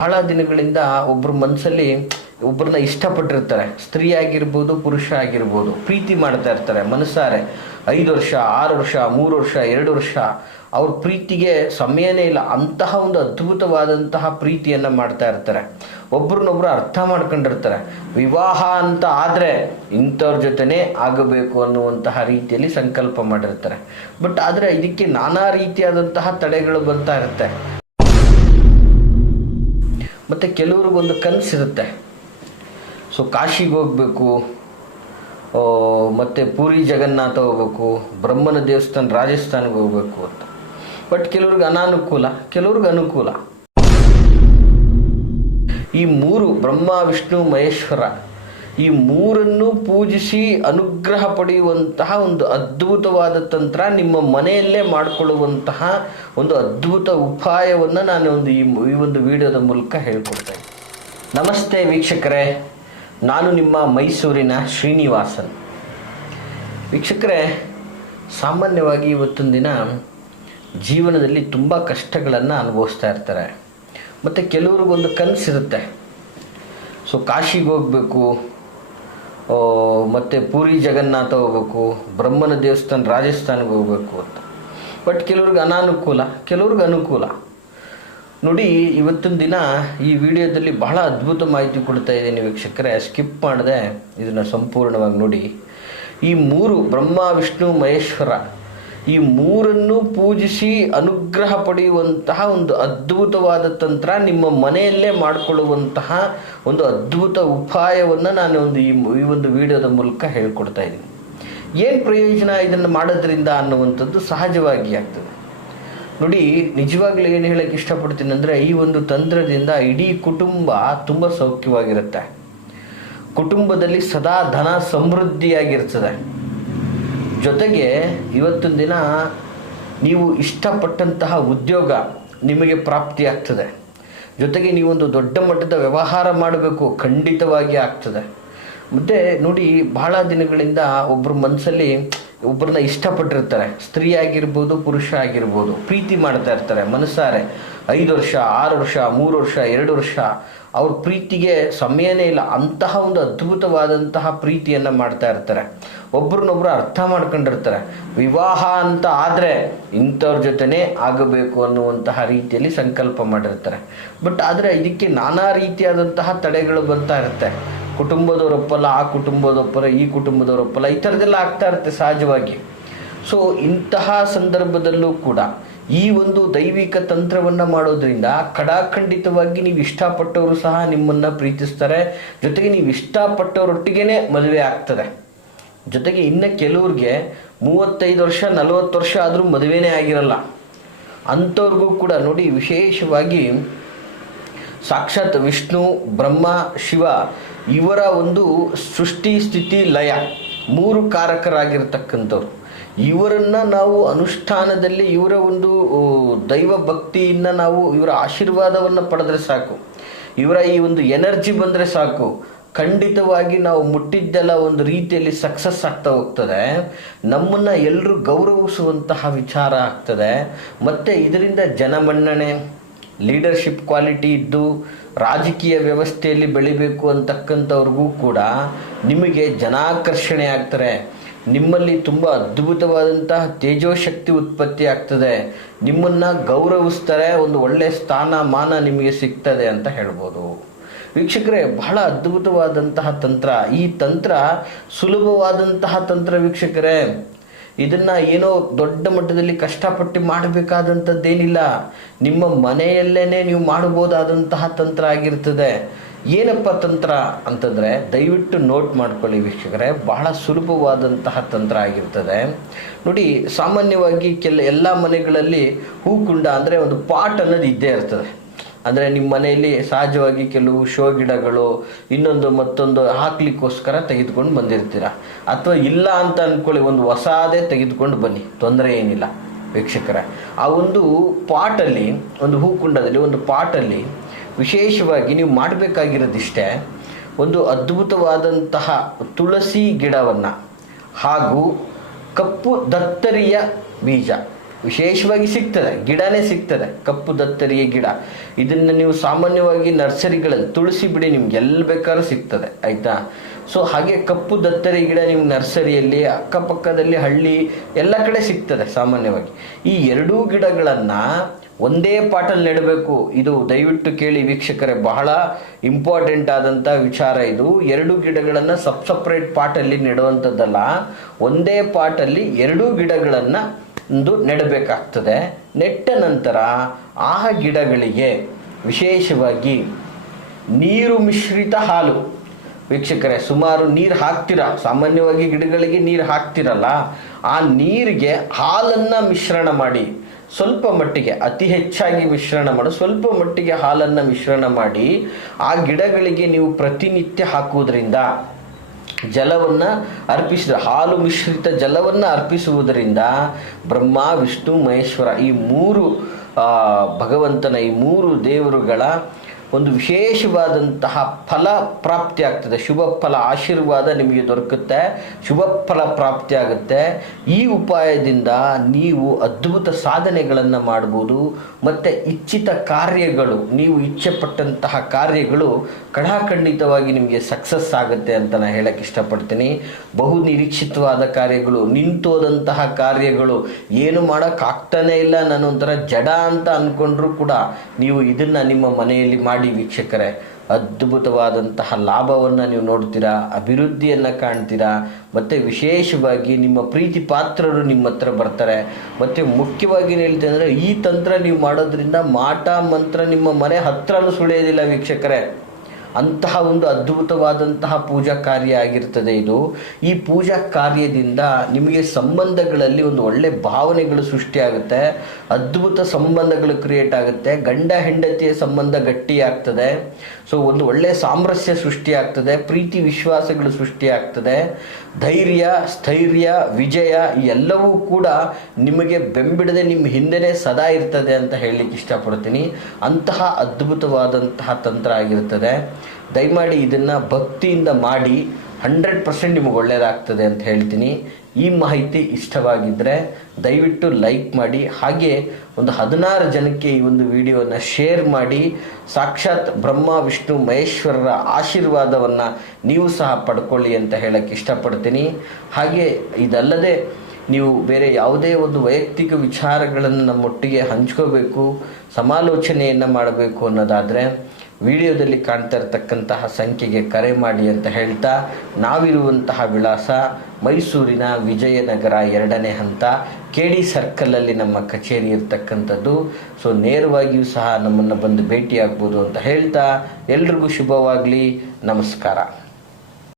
ಬಹಳ ದಿನಗಳಿಂದ ಒಬ್ಬರ ಮನಸ್ಸಲ್ಲಿ ಒಬ್ಬರನ್ನ ಇಷ್ಟಪಟ್ಟಿರ್ತಾರೆ. ಸ್ತ್ರೀ ಆಗಿರ್ಬೋದು, ಪುರುಷ ಆಗಿರ್ಬೋದು, ಪ್ರೀತಿ ಮಾಡ್ತಾ ಇರ್ತಾರೆ ಮನಸ್ಸಾರೆ. 5 ವರ್ಷ, 6 ವರ್ಷ, 3 ವರ್ಷ, 2 ವರ್ಷ ಅವ್ರ ಪ್ರೀತಿಗೆ ಸಮಯನೇ ಇಲ್ಲ. ಅಂತಹ ಒಂದು ಅದ್ಭುತವಾದಂತಹ ಪ್ರೀತಿಯನ್ನು ಮಾಡ್ತಾ ಇರ್ತಾರೆ. ಒಬ್ರನ್ನೊಬ್ರು ಅರ್ಥ ಮಾಡ್ಕೊಂಡಿರ್ತಾರೆ. ವಿವಾಹ ಅಂತ ಆದರೆ ಇಂಥವ್ರ ಜೊತೆನೇ ಆಗಬೇಕು ಅನ್ನುವಂತಹ ರೀತಿಯಲ್ಲಿ ಸಂಕಲ್ಪ ಮಾಡಿರ್ತಾರೆ. ಬಟ್ ಆದರೆ ಇದಕ್ಕೆ ನಾನಾ ರೀತಿಯಾದಂತಹ ತಡೆಗಳು ಬರ್ತಾ ಇರುತ್ತೆ. ಮತ್ತು ಕೆಲವ್ರಿಗೊಂದು ಕನಸಿರುತ್ತೆ. ಸೊ ಕಾಶಿಗೆ ಹೋಗಬೇಕು, ಮತ್ತು ಪೂರಿ ಜಗನ್ನಾಥ ಹೋಗ್ಬೇಕು, ಬ್ರಹ್ಮನ ದೇವಸ್ಥಾನ ರಾಜಸ್ಥಾನಿಗೆ ಹೋಗ್ಬೇಕು ಅಂತ. ಬಟ್ ಕೆಲವ್ರಿಗೆ ಅನಾನುಕೂಲ, ಕೆಲವ್ರಿಗೆ ಅನುಕೂಲ. ಈ 3 ಬ್ರಹ್ಮ, ವಿಷ್ಣು, ಮಹೇಶ್ವರ, ಈ 3ನ್ನು ಪೂಜಿಸಿ ಅನುಗ್ರಹ ಪಡೆಯುವಂತಹ ಒಂದು ಅದ್ಭುತವಾದ ತಂತ್ರ, ನಿಮ್ಮ ಮನೆಯಲ್ಲೇ ಮಾಡಿಕೊಳ್ಳುವಂತಹ ಒಂದು ಅದ್ಭುತ ಉಪಾಯವನ್ನು ನಾನು ಈ ಒಂದು ವಿಡಿಯೋದ ಮೂಲಕ ಹೇಳ್ಕೊಡ್ತೇನೆ. ನಮಸ್ತೆ ವೀಕ್ಷಕರೇ, ನಾನು ನಿಮ್ಮ ಮೈಸೂರಿನ ಶ್ರೀನಿವಾಸನ್. ವೀಕ್ಷಕರೇ, ಸಾಮಾನ್ಯವಾಗಿ ಇವತ್ತಿನ ದಿನ ಜೀವನದಲ್ಲಿ ತುಂಬ ಕಷ್ಟಗಳನ್ನು ಅನುಭವಿಸ್ತಾ ಇರ್ತಾರೆ. ಮತ್ತು ಕೆಲವ್ರಿಗೊಂದು ಕನಸಿರುತ್ತೆ. ಸೊ ಕಾಶಿಗೆ ಹೋಗಬೇಕು, ಮತ್ತು ಪೂರಿ ಜಗನ್ನಾಥ ಹೋಗ್ಬೇಕು, ಬ್ರಹ್ಮನ ದೇವಸ್ಥಾನ ರಾಜಸ್ಥಾನಿಗೆ ಹೋಗ್ಬೇಕು ಅಂತ. ಬಟ್ ಕೆಲವ್ರಿಗೆ ಅನಾನುಕೂಲ, ಕೆಲವ್ರಿಗೆ ಅನುಕೂಲ. ನೋಡಿ, ಇವತ್ತಿನ ದಿನ ಈ ವಿಡಿಯೋದಲ್ಲಿ ಬಹಳ ಅದ್ಭುತ ಮಾಹಿತಿ ಕೊಡ್ತಾ ಇದ್ದೀನಿ ವೀಕ್ಷಕರೇ. ಸ್ಕಿಪ್ ಮಾಡದೆ ಇದನ್ನು ಸಂಪೂರ್ಣವಾಗಿ ನೋಡಿ. ಈ 3 ಬ್ರಹ್ಮ, ವಿಷ್ಣು, ಮಹೇಶ್ವರ, ಈ 3ನ್ನು ಪೂಜಿಸಿ ಅನುಗ್ರಹ ಪಡೆಯುವಂತಹ ಒಂದು ಅದ್ಭುತವಾದ ತಂತ್ರ, ನಿಮ್ಮ ಮನೆಯಲ್ಲೇ ಮಾಡಿಕೊಳ್ಳುವಂತಹ ಒಂದು ಅದ್ಭುತ ಉಪಾಯವನ್ನು ನಾನು ಈ ಒಂದು ವಿಡಿಯೋದ ಮೂಲಕ ಹೇಳ್ಕೊಡ್ತಾ ಇದ್ದೀನಿ. ಏನು ಪ್ರಯೋಜನ ಇದನ್ನು ಮಾಡೋದ್ರಿಂದ ಅನ್ನುವಂಥದ್ದು ಸಹಜವಾಗಿ ಆಗ್ತದೆ. ನೋಡಿ, ನಿಜವಾಗ್ಲೂ ಏನು ಹೇಳಕ್ಕೆ ಇಷ್ಟಪಡ್ತೀನಿ ಅಂದರೆ, ಈ ಒಂದು ತಂತ್ರದಿಂದ ಇಡೀ ಕುಟುಂಬ ತುಂಬ ಸೌಖ್ಯವಾಗಿರುತ್ತೆ. ಕುಟುಂಬದಲ್ಲಿ ಸದಾ ಧನ ಸಮೃದ್ಧಿಯಾಗಿರ್ತದೆ. ಜೊತೆಗೆ ಇವತ್ತಿನ ದಿನ ನೀವು ಇಷ್ಟಪಟ್ಟಂತಹ ಉದ್ಯೋಗ ನಿಮಗೆ ಪ್ರಾಪ್ತಿಯಾಗ್ತದೆ. ಜೊತೆಗೆ ನೀವೊಂದು ದೊಡ್ಡ ಮಟ್ಟದ ವ್ಯವಹಾರ ಮಾಡಬೇಕು, ಖಂಡಿತವಾಗಿ ಆಗ್ತದೆ. ಮತ್ತು ನೋಡಿ, ಬಹಳ ದಿನಗಳಿಂದ ಒಬ್ಬರ ಮನಸ್ಸಲ್ಲಿ ಒಬ್ಬರನ್ನ ಇಷ್ಟಪಟ್ಟಿರ್ತಾರೆ. ಸ್ತ್ರೀ ಆಗಿರ್ಬೋದು, ಪುರುಷ ಆಗಿರ್ಬೋದು, ಪ್ರೀತಿ ಮಾಡ್ತಾ ಇರ್ತಾರೆ ಮನಸ್ಸಾರೆ. 5 ವರ್ಷ, 6 ವರ್ಷ, 3 ವರ್ಷ, 2 ವರ್ಷ ಅವ್ರ ಪ್ರೀತಿಗೆ ಸಮಯನೇ ಇಲ್ಲ. ಅಂತಹ ಒಂದು ಅದ್ಭುತವಾದಂತಹ ಪ್ರೀತಿಯನ್ನು ಮಾಡ್ತಾ ಇರ್ತಾರೆ. ಒಬ್ರನ್ನೊಬ್ರು ಅರ್ಥ ಮಾಡ್ಕೊಂಡಿರ್ತಾರೆ. ವಿವಾಹ ಅಂತ ಆದರೆ ಇಂಥವ್ರ ಜೊತೆನೇ ಆಗಬೇಕು ಅನ್ನುವಂತಹ ರೀತಿಯಲ್ಲಿ ಸಂಕಲ್ಪ ಮಾಡಿರ್ತಾರೆ. ಬಟ್ ಆದರೆ ಇದಕ್ಕೆ ನಾನಾ ರೀತಿಯಾದಂತಹ ತಡೆಗಳು ಬರ್ತಾ ಇರುತ್ತೆ. ಕುಟುಂಬದವರೊಪ್ಪಲ್ಲ, ಆ ಕುಟುಂಬದೊಪ್ಪಲ್ಲ, ಈ ಕುಟುಂಬದವರೊಪ್ಪಲ್ಲ, ಈ ಥರದ್ದೆಲ್ಲ ಆಗ್ತಾ ಇರುತ್ತೆ ಸಹಜವಾಗಿ. ಸೊ ಇಂತಹ ಸಂದರ್ಭದಲ್ಲೂ ಕೂಡ ಈ ಒಂದು ದೈವಿಕ ತಂತ್ರವನ್ನು ಮಾಡೋದ್ರಿಂದ ಖಡಾಖಂಡಿತವಾಗಿ ನೀವು ಇಷ್ಟಪಟ್ಟವರು ಸಹ ನಿಮ್ಮನ್ನು ಪ್ರೀತಿಸ್ತಾರೆ. ಜೊತೆಗೆ ನೀವು ಇಷ್ಟಪಟ್ಟವರೊಟ್ಟಿಗೆ ಮದುವೆ ಆಗ್ತದೆ. ಜೊತೆಗೆ ಇನ್ನು ಕೆಲವ್ರಿಗೆ 35 ವರ್ಷ 40 ವರ್ಷ ಆದರೂ ಮದುವೆನೇ ಆಗಿರಲ್ಲ. ಅಂಥವ್ರಿಗೂ ಕೂಡ ನೋಡಿ, ವಿಶೇಷವಾಗಿ ಸಾಕ್ಷಾತ್ ವಿಷ್ಣು, ಬ್ರಹ್ಮ, ಶಿವ ಇವರ ಒಂದು ಸೃಷ್ಟಿ, ಸ್ಥಿತಿ, ಲಯ 3 ಕಾರಕರಾಗಿರ್ತಕ್ಕಂಥವ್ರು. ಇವರನ್ನು ನಾವು ಅನುಷ್ಠಾನದಲ್ಲಿ ಇವರ ಒಂದು ದೈವ ಭಕ್ತಿಯಿಂದ ನಾವು ಇವರ ಆಶೀರ್ವಾದವನ್ನು ಪಡೆದ್ರೆ ಸಾಕು, ಇವರ ಈ ಒಂದು ಎನರ್ಜಿ ಬಂದರೆ ಸಾಕು, ಖಂಡಿತವಾಗಿ ನಾವು ಮುಟ್ಟಿದ್ದೆಲ್ಲ ಒಂದು ರೀತಿಯಲ್ಲಿ ಸಕ್ಸಸ್ ಆಗ್ತಾ ಹೋಗ್ತದೆ. ನಮ್ಮನ್ನು ಎಲ್ಲರೂ ಗೌರವಿಸುವಂತಹ ವಿಚಾರ ಆಗ್ತದೆ. ಮತ್ತು ಇದರಿಂದ ಜನಮನ್ನಣೆ, ಲೀಡರ್ಶಿಪ್ ಕ್ವಾಲಿಟಿ ಇದ್ದು ರಾಜಕೀಯ ವ್ಯವಸ್ಥೆಯಲ್ಲಿ ಬೆಳಿಬೇಕು ಅಂತಕ್ಕಂಥವ್ರಿಗೂ ಕೂಡ ನಿಮಗೆ ಜನಾಕರ್ಷಣೆ ಆಗ್ತಾರೆ. ನಿಮ್ಮಲ್ಲಿ ತುಂಬ ಅದ್ಭುತವಾದಂತಹ ತೇಜೋಶಕ್ತಿ ಉತ್ಪತ್ತಿ ಆಗ್ತದೆ. ನಿಮ್ಮನ್ನು ಗೌರವಿಸ್ತಾರೆ. ಒಂದು ಒಳ್ಳೆಯ ಸ್ಥಾನಮಾನ ನಿಮಗೆ ಸಿಗ್ತದೆ ಅಂತ ಹೇಳ್ಬೋದು. ವೀಕ್ಷಕರೇ, ಬಹಳ ಅದ್ಭುತವಾದಂತಹ ತಂತ್ರ. ಈ ತಂತ್ರ ಸುಲಭವಾದಂತಹ ತಂತ್ರ ವೀಕ್ಷಕರೇ. ಇದನ್ನು ಏನೋ ದೊಡ್ಡ ಮಟ್ಟದಲ್ಲಿ ಕಷ್ಟಪಟ್ಟು ಮಾಡಬೇಕಾದಂಥದ್ದೇನಿಲ್ಲ. ನಿಮ್ಮ ಮನೆಯಲ್ಲೇ ನೀವು ಮಾಡಬಹುದಾದಂತಹ ತಂತ್ರ ಆಗಿರ್ತದೆ. ಏನಪ್ಪ ತಂತ್ರ ಅಂತಂದರೆ, ದಯವಿಟ್ಟು ನೋಟ್ ಮಾಡ್ಕೊಳ್ಳಿ ವೀಕ್ಷಕರೇ. ಬಹಳ ಸುಲಭವಾದಂತಹ ತಂತ್ರ ಆಗಿರ್ತದೆ. ನೋಡಿ, ಸಾಮಾನ್ಯವಾಗಿ ಎಲ್ಲ ಮನೆಗಳಲ್ಲಿ ಹೂಕುಂಡ ಅಂದರೆ ಒಂದು ಪಾಟ್ ಅನ್ನೋದು ಇದ್ದೇ ಇರ್ತದೆ. ಅಂದರೆ ನಿಮ್ಮ ಮನೆಯಲ್ಲಿ ಸಹಜವಾಗಿ ಕೆಲವು ಶೋ ಗಿಡಗಳು ಇನ್ನೊಂದು ಮತ್ತೊಂದು ಹಾಕ್ಲಿಕ್ಕೋಸ್ಕರ ತೆಗೆದುಕೊಂಡು ಬಂದಿರ್ತೀರ. ಅಥವಾ ಇಲ್ಲ ಅಂತ ಅಂದ್ಕೊಳ್ಳಿ, ಒಂದು ಹೊಸದೇ ತೆಗೆದುಕೊಂಡು ಬನ್ನಿ, ತೊಂದರೆ ಏನಿಲ್ಲ ವೀಕ್ಷಕರೇ. ಆ ಒಂದು ಪಾಟಲ್ಲಿ, ಒಂದು ಹೂಕುಂಡದಲ್ಲಿ, ಒಂದು ಪಾಟಲ್ಲಿ ವಿಶೇಷವಾಗಿ ನೀವು ಮಾಡಬೇಕಾಗಿರೋದಿಷ್ಟೇ, ಒಂದು ಅದ್ಭುತವಾದಂತಹ ತುಳಸಿ ಗಿಡವನ್ನು ಹಾಗೂ ಕಪ್ಪು ದತ್ತರಿಯ ಬೀಜ ವಿಶೇಷವಾಗಿ ಸಿಗ್ತದೆ, ಗಿಡನೇ ಸಿಗ್ತದೆ, ಕಪ್ಪು ದತ್ತರಿಯ ಗಿಡ. ಇದನ್ನು ನೀವು ಸಾಮಾನ್ಯವಾಗಿ ನರ್ಸರಿಗಳಲ್ಲಿ, ತುಳಸಿ ಬಿಡಿ ನಿಮ್ಗೆ ಎಲ್ಲಿ ಬೇಕಾದ್ರೂ ಸಿಗ್ತದೆ, ಆಯಿತಾ. ಸೊ ಹಾಗೆ ಕಪ್ಪು ದತ್ತರಿ ಗಿಡ ನಿಮ್ಮ ನರ್ಸರಿಯಲ್ಲಿ, ಅಕ್ಕಪಕ್ಕದಲ್ಲಿ ಹಳ್ಳಿ ಎಲ್ಲ ಕಡೆ ಸಿಗ್ತದೆ ಸಾಮಾನ್ಯವಾಗಿ. ಈ ಎರಡೂ ಗಿಡಗಳನ್ನು ಒಂದೇ ಪಾಟಲ್ಲಿ ನೆಡಬೇಕು. ಇದು ದಯವಿಟ್ಟು ಕೇಳಿ ವೀಕ್ಷಕರೇ, ಬಹಳ ಇಂಪಾರ್ಟೆಂಟ್ ಆದಂಥ ವಿಚಾರ ಇದು. ಎರಡು ಗಿಡಗಳನ್ನು ಸಪ್ರೇಟ್ ಪಾಟಲ್ಲಿ ನೆಡುವಂಥದ್ದಲ್ಲ, ಒಂದೇ ಪಾಟಲ್ಲಿ ಎರಡೂ ಗಿಡಗಳನ್ನು ನೆಡಬೇಕಾಗ್ತದೆ. ನೆಟ್ಟ ನಂತರ ಆ ಗಿಡಗಳಿಗೆ ವಿಶೇಷವಾಗಿ ನೀರು ಮಿಶ್ರಿತ ಹಾಲು. ವೀಕ್ಷಕರೇ, ಸುಮಾರು ನೀರು ಹಾಕ್ತೀರಾ, ಸಾಮಾನ್ಯವಾಗಿ ಗಿಡಗಳಿಗೆ ನೀರು ಹಾಕ್ತಿರಲ್ಲ, ಆ ನೀರಿಗೆ ಹಾಲನ್ನು ಮಿಶ್ರಣ ಮಾಡಿ, ಸ್ವಲ್ಪ ಮಟ್ಟಿಗೆ, ಅತಿ ಹೆಚ್ಚಾಗಿ ಮಿಶ್ರಣ ಮಾಡಿ, ಸ್ವಲ್ಪ ಮಟ್ಟಿಗೆ ಹಾಲನ್ನು ಮಿಶ್ರಣ ಮಾಡಿ ಆ ಗಿಡಗಳಿಗೆ ನೀವು ಪ್ರತಿನಿತ್ಯ ಹಾಕುವುದರಿಂದ, ಜಲವನ್ನು ಅರ್ಪಿಸಿದ ಹಾಲು ಮಿಶ್ರಿತ ಜಲವನ್ನು ಅರ್ಪಿಸುವುದರಿಂದ ಬ್ರಹ್ಮ ವಿಷ್ಣು ಮಹೇಶ್ವರ ಈ ಮೂರು ಭಗವಂತನ ಈ ಮೂರು ದೇವರುಗಳ ಒಂದು ವಿಶೇಷವಾದಂತಹ ಫಲ ಪ್ರಾಪ್ತಿ ಆಗ್ತದೆ. ಶುಭ ಫಲ, ಆಶೀರ್ವಾದ ನಿಮಗೆ ದೊರಕುತ್ತೆ, ಶುಭ ಫಲ ಪ್ರಾಪ್ತಿ ಆಗುತ್ತೆ. ಈ ಉಪಾಯದಿಂದ ನೀವು ಅದ್ಭುತ ಸಾಧನೆಗಳನ್ನು ಮಾಡ್ಬೋದು. ಮತ್ತು ಇಚ್ಛಿತ ಕಾರ್ಯಗಳು, ನೀವು ಇಚ್ಛೆ ಪಟ್ಟಂತಹ ಕಾರ್ಯಗಳು ಖಂಡಿತವಾಗಿ ನಿಮಗೆ ಸಕ್ಸಸ್ ಆಗುತ್ತೆ ಅಂತ ನಾನು ಹೇಳಕ್ಕೆ ಇಷ್ಟಪಡ್ತೀನಿ. ಬಹು ನಿರೀಕ್ಷಿತವಾದ ಕಾರ್ಯಗಳು, ನಿಂತೋದಂತಹ ಕಾರ್ಯಗಳು, ಏನು ಮಾಡೋಕ್ಕಾಗ್ತಾನೇ ಇಲ್ಲ, ನಾನು ಒಂಥರ ಜಡ ಅಂತ ಅಂದ್ಕೊಂಡ್ರೂ ಕೂಡ ನೀವು ಇದನ್ನು ನಿಮ್ಮ ಮನೆಯಲ್ಲಿ ಮಾಡಿ ವೀಕ್ಷಕರೇ, ಅದ್ಭುತವಾದಂತಹ ಲಾಭವನ್ನು ನೀವು ನೋಡ್ತೀರಾ, ಅಭಿವೃದ್ಧಿಯನ್ನು ಕಾಣ್ತೀರಾ. ಮತ್ತು ವಿಶೇಷವಾಗಿ ನಿಮ್ಮ ಪ್ರೀತಿ ಪಾತ್ರರು ನಿಮ್ಮ ಹತ್ರ ಬರ್ತಾರೆ. ಮತ್ತು ಮುಖ್ಯವಾಗಿ ಹೇಳ್ತೇನೆ ಅಂದರೆ, ಈ ತಂತ್ರ ನೀವು ಮಾಡೋದ್ರಿಂದ ಮಾಟ ಮಂತ್ರ ನಿಮ್ಮ ಮನೆ ಹತ್ರನೂ ಸುಳಿಯೋದಿಲ್ಲ ವೀಕ್ಷಕರೇ. ಅಂತಹ ಒಂದು ಅದ್ಭುತವಾದಂತಹ ಪೂಜಾ ಕಾರ್ಯ ಆಗಿರ್ತದೆ ಇದು. ಈ ಪೂಜಾ ಕಾರ್ಯದಿಂದ ನಿಮಗೆ ಸಂಬಂಧಗಳಲ್ಲಿ ಒಂದು ಒಳ್ಳೆ ಭಾವನೆಗಳು ಸೃಷ್ಟಿಯಾಗುತ್ತೆ, ಅದ್ಭುತ ಸಂಬಂಧಗಳು ಕ್ರಿಯೇಟ್ ಆಗುತ್ತೆ, ಗಂಡ ಹೆಂಡತಿಯ ಸಂಬಂಧ ಗಟ್ಟಿಯಾಗ್ತದೆ. ಸೊ ಒಂದು ಒಳ್ಳೆಯ ಸಾಮರಸ್ಯ ಸೃಷ್ಟಿಯಾಗ್ತದೆ, ಪ್ರೀತಿ ವಿಶ್ವಾಸಗಳು ಸೃಷ್ಟಿಯಾಗ್ತದೆ, ಧೈರ್ಯ ಸ್ಥೈರ್ಯ ವಿಜಯ ಈ ಎಲ್ಲವೂ ಕೂಡ ನಿಮಗೆ ಬೆಂಬಿಡದೆ ನಿಮ್ಮ ಹಿಂದೆನೇ ಸದಾ ಇರ್ತದೆ ಅಂತ ಹೇಳಲಿಕ್ಕೆ ಇಷ್ಟಪಡ್ತೀನಿ. ಅಂತಹ ಅದ್ಭುತವಾದಂತಹ ತಂತ್ರ ಆಗಿರ್ತದೆ. ದಯಮಾಡಿ ಇದನ್ನು ಭಕ್ತಿಯಿಂದ ಮಾಡಿ, 100% ನಿಮಗೆ ಒಳ್ಳೆಯದಾಗ್ತದೆ ಅಂತ ಹೇಳ್ತೀನಿ. ಈ ಮಾಹಿತಿ ಇಷ್ಟವಾಗಿದ್ದರೆ ದಯವಿಟ್ಟು ಲೈಕ್ ಮಾಡಿ, ಹಾಗೆ ಒಂದು 16 ಜನಕ್ಕೆ ಈ ಒಂದು ವಿಡಿಯೋನ ಶೇರ್ ಮಾಡಿ. ಸಾಕ್ಷಾತ್ ಬ್ರಹ್ಮ ವಿಷ್ಣು ಮಹೇಶ್ವರರ ಆಶೀರ್ವಾದವನ್ನು ನೀವು ಸಹ ಪಡ್ಕೊಳ್ಳಿ ಅಂತ ಹೇಳಕ್ಕೆ ಇಷ್ಟಪಡ್ತೀನಿ. ಹಾಗೆ ಇದಲ್ಲದೆ ನೀವು ಬೇರೆ ಯಾವುದೇ ಒಂದು ವೈಯಕ್ತಿಕ ವಿಚಾರಗಳನ್ನು ನಮ್ಮೊಟ್ಟಿಗೆ ಹಂಚ್ಕೋಬೇಕು, ಸಮಾಲೋಚನೆಯನ್ನು ಮಾಡಬೇಕು ಅನ್ನೋದಾದರೆ ವಿಡಿಯೋದಲ್ಲಿ ಕಾಣ್ತಾ ಇರತಕ್ಕಂತಹ ಸಂಖ್ಯೆಗೆ ಕರೆ ಮಾಡಿ ಅಂತ ಹೇಳ್ತಾ, ನಾವಿರುವಂತಹ ವಿಳಾಸ ಮೈಸೂರಿನ ವಿಜಯನಗರ 2ನೇ ಹಂತ KD ಸರ್ಕಲಲ್ಲಿ ನಮ್ಮ ಕಚೇರಿ ಇರ್ತಕ್ಕಂಥದ್ದು. ಸೊ ನೇರವಾಗಿಯೂ ಸಹ ನಮ್ಮನ್ನು ಬಂದು ಭೇಟಿಯಾಗ್ಬೋದು ಅಂತ ಹೇಳ್ತಾ, ಎಲ್ರಿಗೂ ಶುಭವಾಗಲಿ. ನಮಸ್ಕಾರ.